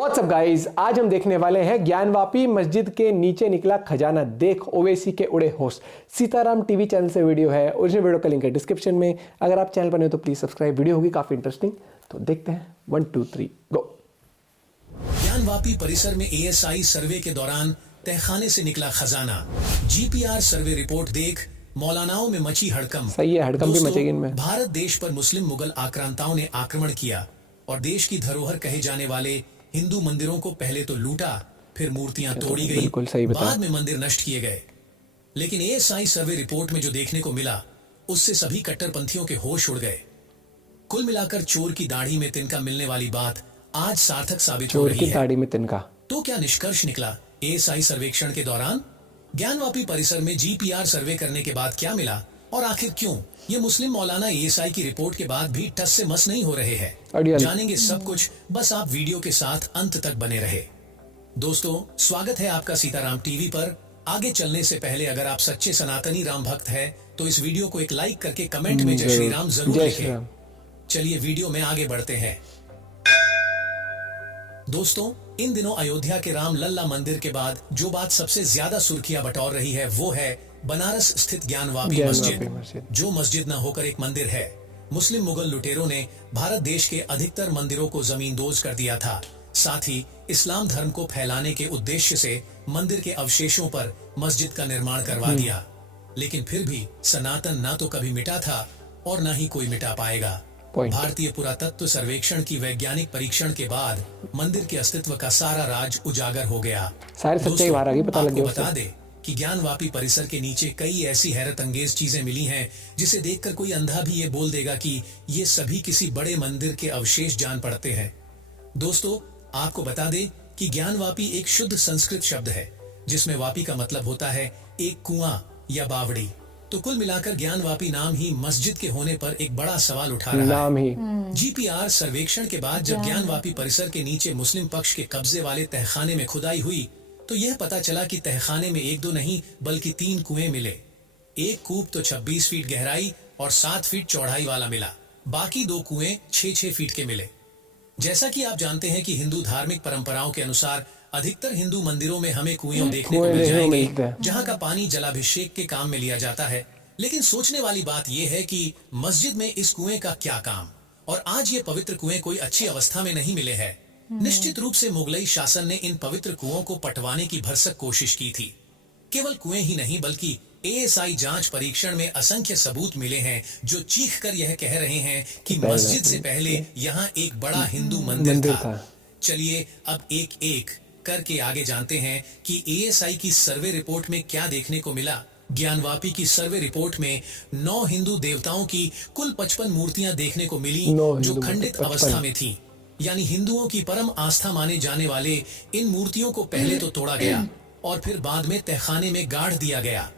WhatsApp guys, आज हम देखने वाले हैं ज्ञानवापी मस्जिद के नीचे निकला खजाना। देख ओवैसी के उड़े होश। सीताराम टीवी चैनल से वीडियो है, ओरिजिनल वीडियो का लिंक है डिस्क्रिप्शन में। अगर आप चैनल पर नए हो तो प्लीज सब्सक्राइब। वीडियो होगी काफी इंटरेस्टिंग, तो देखते हैं। 1 2 3 गो। ज्ञानवापी परिसर में एएसआई सर्वे के दौरान तहखाने से निकला खजाना। जीपीआर सर्वे रिपोर्ट देख मौलानाओं में मची हड़कंप। सही है, हड़कंप भी मचेगी इनमें। भारत देश पर मुस्लिम मुगल आक्रांताओं ने आक्रमण किया और देश की धरोहर कहे जाने वाले हिंदू मंदिरों को पहले तो लूटा, फिर मूर्तियां तोड़ी गई, बाद में मंदिर नष्ट किए गए। लेकिन एएसआई सर्वे रिपोर्ट में जो देखने को मिला, उससे सभी कट्टरपंथियों के होश उड़ गए। कुल मिलाकर चोर की दाढ़ी में तिनका मिलने वाली बात आज सार्थक साबित हो रही है। चोर की दाढ़ी में तिनका। तो क्या निष्कर्ष निकला एएसआई सर्वेक्षण के दौरान? ज्ञानवापी परिसर में जीपीआर सर्वे करने के बाद क्या मिला और आखिर क्यों ये मुस्लिम मौलाना एएसआई की रिपोर्ट के बाद भी टस से मस नहीं हो रहे हैं? जानेंगे सब कुछ, बस आप वीडियो के साथ अंत तक बने रहे। दोस्तों, स्वागत है आपका सीताराम टीवी पर। आगे चलने से पहले अगर आप सच्चे सनातनी राम भक्त हैं तो इस वीडियो को एक लाइक करके कमेंट में जय श्री राम जरूर लिखें। चलिए वीडियो में आगे बढ़ते हैं। दोस्तों, इन दिनों अयोध्या के राम लल्ला मंदिर के बाद जो बात सबसे ज्यादा सुर्खियां बटोर रही है वो है बनारस स्थित ज्ञानवापी मस्जिद, जो मस्जिद न होकर एक मंदिर है। मुस्लिम मुगल लुटेरों ने भारत देश के अधिकतर मंदिरों को जमींदोज कर दिया था। साथ ही इस्लाम धर्म को फैलाने के उद्देश्य से मंदिर के अवशेषों पर मस्जिद का निर्माण करवा दिया। लेकिन फिर भी सनातन न तो कभी मिटा था और न ही कोई मिटा पाएगा। भारतीय पुरातत्व सर्वेक्षण की वैज्ञानिक परीक्षण के बाद मंदिर के अस्तित्व का सारा राज उजागर हो गया। सारे सच्चाई बाहर आ गई, पता लग गया। बता दे कि ज्ञानवापी परिसर के नीचे कई ऐसी हैरत अंगेज चीजें मिली हैं जिसे देखकर कोई अंधा भी ये बोल देगा कि ये सभी किसी बड़े मंदिर के अवशेष जान पड़ते हैं। दोस्तों, आपको बता दे कि ज्ञानवापी एक शुद्ध संस्कृत शब्द है जिसमें वापी का मतलब होता है एक कुआं या बावड़ी। तो कुल मिलाकर ज्ञानवापी नाम ही मस्जिद के होने पर एक बड़ा सवाल उठा रहा है। जीपीआर सर्वेक्षण के बाद जब ज्ञानवापी परिसर के नीचे मुस्लिम पक्ष के कब्जे वाले तहखाने में खुदाई हुई तो यह पता चला कि तहखाने में एक दो नहीं बल्कि 3 कुएं मिले। एक कूप तो 26 फीट गहराई और 7 फीट चौड़ाई वाला मिला, बाकी 2 कुएं 6-6 फीट के मिले। जैसा कि आप जानते हैं कि हिंदू धार्मिक परंपराओं के अनुसार अधिकतर हिंदू मंदिरों में हमें कुएं देखने को मिल जाएंगे जहां का पानी जलाभिषेक के काम में लिया जाता है। लेकिन सोचने वाली बात यह है कि मस्जिद में इस कुएं का क्या काम, और आज ये पवित्र कुएं कोई अच्छी अवस्था में नहीं मिले हैं। निश्चित रूप से मुगलई शासन ने इन पवित्र कुओं को पटवाने की भरसक कोशिश की थी। केवल कुएं ही नहीं बल्कि एएसआई जांच परीक्षण में असंख्य सबूत मिले हैं जो चीख कर यह कह रहे हैं कि मस्जिद से पहले यहाँ एक बड़ा हिंदू मंदिर था। चलिए अब एक एक करके आगे जानते हैं कि एएसआई की सर्वे रिपोर्ट में क्या देखने को मिला। ज्ञानवापी की सर्वे रिपोर्ट में 9 हिंदू देवताओं की कुल 55 मूर्तियां देखने को मिली जो खंडित अवस्था में थी। यानी हिंदुओं की परम आस्था माने जाने वाले इन मूर्तियों को पहले तो तोड़ा गया और फिर बाद में तहखाने में गाड़ दिया गया।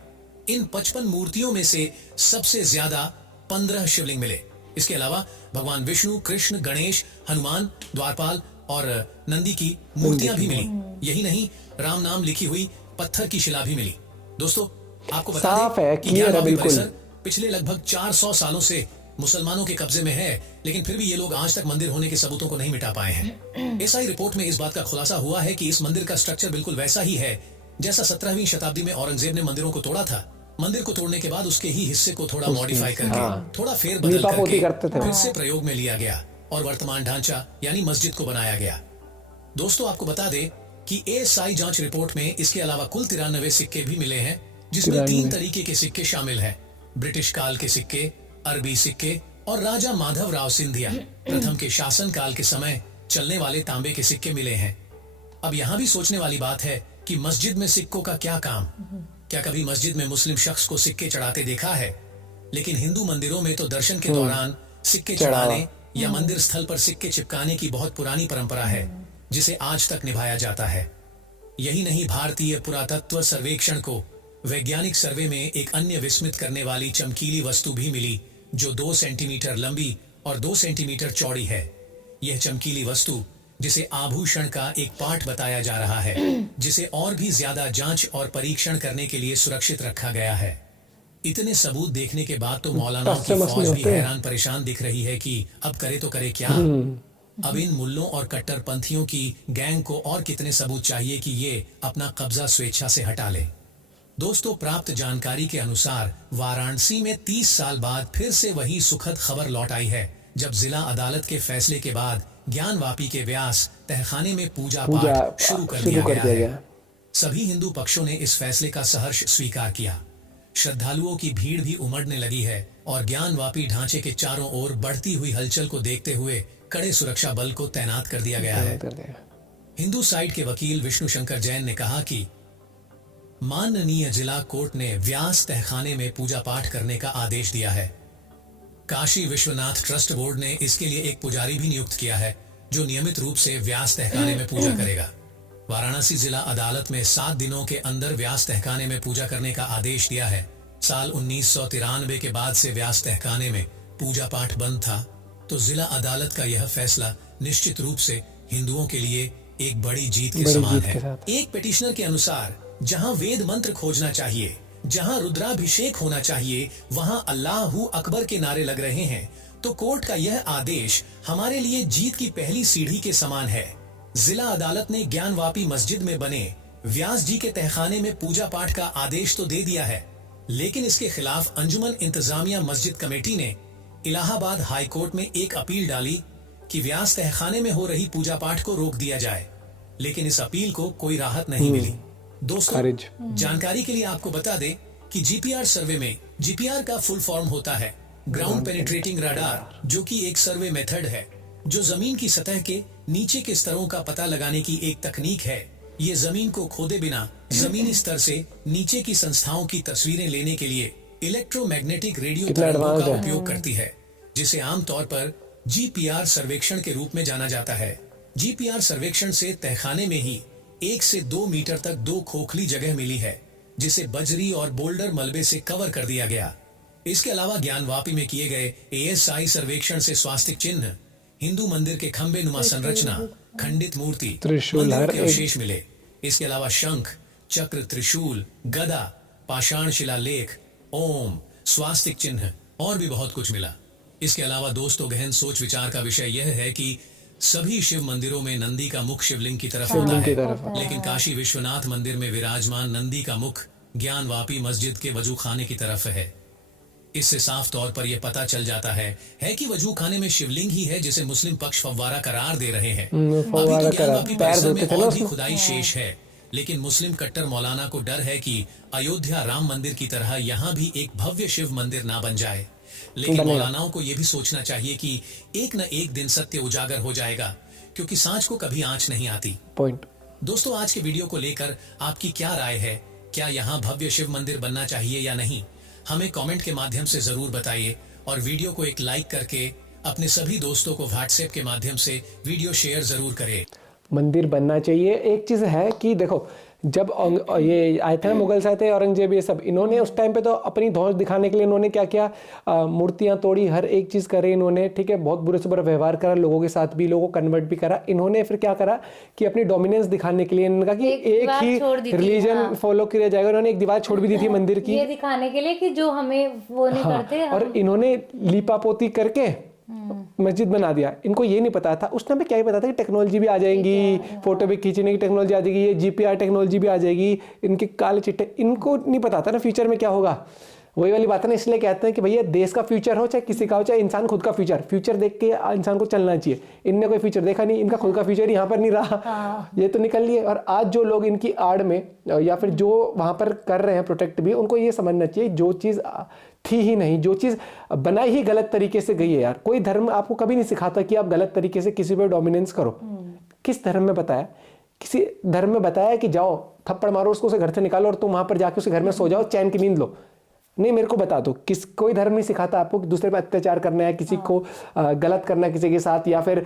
इन 55 मूर्तियों में से सबसे ज्यादा 15 शिवलिंग मिले। इसके अलावा भगवान विष्णु, कृष्ण, गणेश, हनुमान, द्वारपाल और नंदी की मूर्तियां भी मिली। यही नहीं, राम नाम लिखी हुई पत्थर की शिला भी मिली। दोस्तों, आपको बता दें कि ज्ञानवापी परिसर पिछले लगभग 400 सालों से मुसलमानों के कब्जे में है, लेकिन फिर भी ये लोग आज तक मंदिर होने के सबूतों को नहीं मिटा पाए हैं। एएसआई रिपोर्ट में इस बात का खुलासा हुआ है कि इस मंदिर का स्ट्रक्चर बिल्कुल वैसा ही है जैसा 17वीं शताब्दी में औरंगजेब ने मंदिरों को तोड़ा था। मंदिर को तोड़ने के बाद उसके ही हिस्से को थोड़ा मॉडिफाई करके, थोड़ा फेरबदल करके फिर से प्रयोग में लिया गया और वर्तमान ढांचा यानी मस्जिद को बनाया गया। दोस्तों, आपको बता दें कि एएसआई जांच रिपोर्ट में इसके अलावा कुल 93 सिक्के भी मिले हैं जिसमें 3 तरीके के सिक्के शामिल हैं। ब्रिटिश काल के सिक्के, अरबी सिक्के और राजा माधव राव सिंधिया प्रथम के शासन काल के समय चलने वाले तांबे के सिक्के मिले हैं। अब यहाँ भी सोचने वाली बात है कि मस्जिद में सिक्कों का क्या काम? क्या कभी मस्जिद में मुस्लिम शख्स को सिक्के चढ़ाते देखा है? लेकिन हिंदू मंदिरों में तो दर्शन के दौरान सिक्के चढ़ाने या मंदिर स्थल पर सिक्के चिपकाने की बहुत पुरानी परंपरा है जिसे आज तक निभाया जाता है। यही नहीं, भारतीय पुरातत्व सर्वेक्षण को वैज्ञानिक सर्वे में एक अन्य विस्मित करने वाली चमकीली वस्तु भी मिली जो 2 सेंटीमीटर लंबी और 2 सेंटीमीटर चौड़ी है। यह चमकीली वस्तु, जिसे आभूषण का एक पार्ट बताया जा रहा है, जिसे और भी ज्यादा जांच और परीक्षण करने के लिए सुरक्षित रखा गया है। इतने सबूत देखने के बाद तो मौलाना की फौज भी हैरान परेशान दिख रही है कि अब करे तो करे क्या। अब इन मुल्लों और कट्टरपंथियों की गैंग को और कितने सबूत चाहिए कि ये अपना कब्जा स्वेच्छा से हटा ले। दोस्तों, प्राप्त जानकारी के अनुसार वाराणसी में 30 साल बाद फिर से वही सुखद खबर लौट आई है, जब जिला अदालत के फैसले के बाद ज्ञानवापी के व्यास तहखाने में पूजा पाठ शुरू कर दिया गया है। सभी हिंदू पक्षों ने इस फैसले का सहर्ष स्वीकार किया। श्रद्धालुओं की भीड़ भी उमड़ने लगी है और ज्ञानवापी ढांचे के चारों ओर बढ़ती हुई हलचल को देखते हुए कड़े सुरक्षा बल को तैनात कर दिया गया है। हिंदू साइड के वकील विष्णु शंकर जैन ने कहा कि माननीय जिला कोर्ट ने व्यास तहखाने में पूजा पाठ करने का आदेश दिया है। काशी विश्वनाथ ट्रस्ट बोर्ड ने इसके लिए एक पुजारी भी नियुक्त किया है जो नियमित रूप से व्यास तहखाने में पूजा करेगा। वाराणसी जिला अदालत में 7 दिनों के अंदर व्यास तहखाने में पूजा करने का आदेश दिया है। साल 1993 के बाद से व्यास तहखाने में पूजा पाठ बंद था, तो जिला अदालत का यह फैसला निश्चित रूप से हिंदुओं के लिए एक बड़ी जीत के समान है। एक पिटिशनर के अनुसार जहां वेद मंत्र खोजना चाहिए, जहां रुद्राभिषेक होना चाहिए, वहां अल्लाहू अकबर के नारे लग रहे हैं, तो कोर्ट का यह आदेश हमारे लिए जीत की पहली सीढ़ी के समान है। जिला अदालत ने ज्ञानवापी मस्जिद में बने व्यास जी के तहखाने में पूजा पाठ का आदेश तो दे दिया है, लेकिन इसके खिलाफ अंजुमन इंतजामिया मस्जिद कमेटी ने इलाहाबाद हाई कोर्ट में एक अपील डाली कि व्यास तहखाने में हो रही पूजा पाठ को रोक दिया जाए, लेकिन इस अपील को कोई राहत नहीं मिली। दोस्तों, जानकारी के लिए आपको बता दें कि जीपीआर सर्वे में जीपीआर का फुल फॉर्म होता है ग्राउंड पेनिट्रेटिंग रडार, जो कि एक सर्वे मेथड है जो जमीन की सतह के नीचे के स्तरों का पता लगाने की एक तकनीक है। ये जमीन को खोदे बिना जमीनी स्तर से नीचे की संस्थाओं की तस्वीरें लेने के लिए इलेक्ट्रोमैग्नेटिक रेडियो तरंगों का उपयोग करती है, जिसे आमतौर पर जीपीआर सर्वेक्षण के रूप में जाना जाता है। जीपीआर सर्वेक्षण से तहखाने में ही 1 से 2 मीटर तक 2 खोखली जगह मिली है, जिसे बजरी और बोल्डर मलबे से कवर कर दिया गया। इसके अलावा ज्ञानवापी में किए गए एएसआई सर्वेक्षण से स्वास्तिक चिन्ह, हिंदू मंदिर के खंबे नुमा संरचना, खंडित मूर्ति, मंदिर के अवशेष मिले। इसके अलावा शंख, चक्र, त्रिशूल, गदा, पाषाण शिलालेख, ओम, स्वास्तिक चिन्ह और भी बहुत कुछ मिला। इसके अलावा दोस्तों, गहन सोच विचार का विषय यह है कि सभी शिव मंदिरों में नंदी का मुख शिवलिंग की तरफ होता है, लेकिन काशी विश्वनाथ मंदिर में विराजमान नंदी का मुख ज्ञानवापी मस्जिद के वजू खाने की तरफ है। इससे साफ तौर पर यह पता चल जाता है कि वजू खाने में शिवलिंग ही है, जिसे मुस्लिम पक्ष फव्वारा करार दे रहे हैं। अभी तो ज्ञानवापी परिसर में और भी खुदाई शेष है, लेकिन मुस्लिम कट्टर मौलाना को डर है कि अयोध्या राम मंदिर की तरह यहाँ भी एक भव्य शिव मंदिर ना बन जाए। लेकिन मौलानाओं को यह भी सोचना चाहिए कि एक न एक दिन सत्य उजागर हो जाएगा, क्योंकि सांच को कभी आंच नहीं आती। दोस्तों, आज के वीडियो को लेकर आपकी क्या राय है? क्या यहाँ भव्य शिव मंदिर बनना चाहिए या नहीं? हमें कमेंट के माध्यम से जरूर बताइए और वीडियो को एक लाइक करके अपने सभी दोस्तों को व्हाट्सएप के माध्यम से वीडियो शेयर जरूर करें। मंदिर बनना चाहिए। एक चीज़ है कि देखो, जब ये आए थे ना मुगल्स आए थे, औरंगजेब, ये सब, इन्होंने उस टाइम पे तो अपनी धौंस दिखाने के लिए इन्होंने क्या किया, मूर्तियां तोड़ी, हर एक चीज़ करे इन्होंने, ठीक है, बहुत बुरे से बुरा व्यवहार करा लोगों के साथ भी, लोगों को कन्वर्ट भी करा। इन्होंने फिर क्या करा कि अपनी डोमिनेंस दिखाने के लिए इन्होंने कहा कि एक ही रिलीजन फॉलो किया जाएगा। उन्होंने एक दीवार छोड़ भी दी थी मंदिर की, ये दिखाने के लिए कि जो हमें वो नहीं करते। और इन्होंने लीपापोती करके मस्जिद बना दिया। इनको ये नहीं पता था उस टाइम पे, क्या ही पता था कि टेक्नोलॉजी भी आ जाएंगी, फोटो भी खींचने की टेक्नोलॉजी आ जाएगी, ये जीपीआर टेक्नोलॉजी भी आ जाएगी, इनके काले चिट्टे, इनको नहीं पता था ना फ्यूचर में क्या होगा। वही वाली बात है ना, इसलिए कहते हैं कि भैया देश का फ्यूचर हो चाहे किसी का हो, चाहे इंसान खुद का फ्यूचर देख के इंसान को चलना चाहिए। इनने कोई फ्यूचर देखा नहीं, इनका खुद का फ्यूचर यहाँ पर नहीं रहा, ये तो निकल लिए। और आज जो लोग इनकी आड़ में या फिर जो वहाँ पर कर रहे हैं प्रोटेक्ट भी, उनको ये समझना चाहिए जो चीज़ थी ही नहीं, जो चीज़ बनाई ही गलत तरीके से गई है। यार, कोई धर्म आपको कभी नहीं सिखाता कि आप गलत तरीके से किसी पर डोमिनेंस करो। किस धर्म में बताया? किसी धर्म में बताया कि जाओ थप्पड़ मारो उसको, उसे घर से निकालो और तुम वहाँ पर जाके उसे घर में सो जाओ, चैन की नींद लो? नहीं, मेरे को बता दो, कोई धर्म नहीं सिखाता आपको कि दूसरे पर अत्याचार करना है, किसी को गलत करना है किसी के साथ, या फिर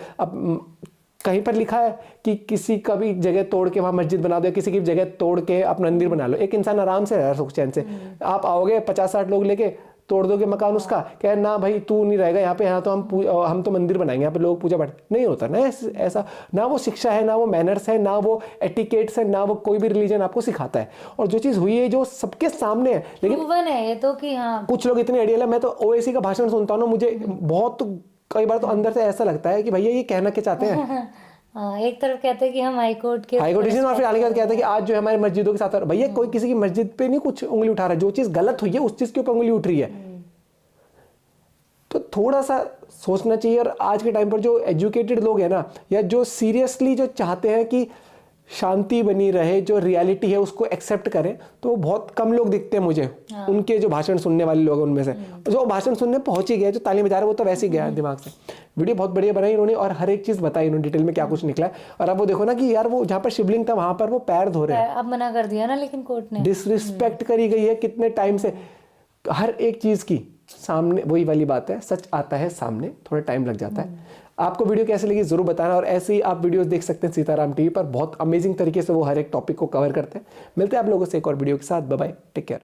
कहीं पर लिखा है कि किसी का भी जगह तोड़ के वहां मस्जिद बना दो, किसी की जगह तोड़ के अपना मंदिर बना लो। एक इंसान आराम से रह सुख चैन से। आप आओगे 50-60 लोग लेके, तोड़ दोगे मकान उसका, कह ना भाई तू नहीं रहेगा यहाँ पे, यहाँ तो हम तो मंदिर बनाएंगे, यहाँ पे लोग पूजा पाठ नहीं होता ना ऐसा। ना वो शिक्षा है, ना वो मैनर्स है, ना वो एटिकेट्स है, ना वो कोई भी रिलीजन आपको सिखाता है। और जो चीज़ हुई है जो सबके सामने है, लेकिन है ये तो कि हाँ, कुछ लोग इतने आइडियल है। मैं तो ओवैसी का भाषण सुनता हूँ ना, मुझे बहुत कई बार तो अंदर से ऐसा लगता है कि भैया ये कहना क्या चाहते हैं। हाँ, एक तरफ कहते हैं कि हम हाई कोर्ट के हाई कोर्ट डिसीजन, और फिर आने के बाद कहते हैं कि आज जो है हमारे मस्जिदों के साथ हो रहा है। भैया कोई किसी की मस्जिद पे नहीं कुछ उंगली उठा रहा है, जो चीज़ गलत हुई है उस चीज़ के ऊपर उंगली उठ रही है। तो थोड़ा सा सोचना चाहिए। और आज के टाइम पर जो एजुकेटेड लोग हैं ना, या जो सीरियसली जो चाहते हैं कि शांति बनी रहे, जो रियलिटी है उसको एक्सेप्ट करें, तो बहुत कम लोग दिखते हैं मुझे। उनके जो भाषण सुनने वाले लोग हैं उनमें से जो भाषण सुनने पहुंच ही गया, जो ताली बजा रहे वो तो वैसे ही गया दिमाग से। वीडियो बहुत बढ़िया बनाई उन्होंने और हर एक चीज़ बताई उन्होंने डिटेल में क्या कुछ निकला है। और अब वो देखो ना कि यार वो जहाँ पर शिवलिंग था वहां पर वो पैर धो रहे हैं। अब मना कर दिया ना लेकिन कोर्ट ने। डिसरिस्पेक्ट करी गई है कितने टाइम से, हर एक चीज़ की सामने। वही वाली बात है, सच आता है सामने, थोड़ा टाइम लग जाता है। आपको वीडियो कैसे लगी जरूर बताना, और ऐसे ही आप वीडियोस देख सकते हैं सीताराम टीवी पर। बहुत अमेजिंग तरीके से वो हर एक टॉपिक को कवर करते हैं। मिलते हैं आप लोगों से एक और वीडियो के साथ। Bye bye, take care.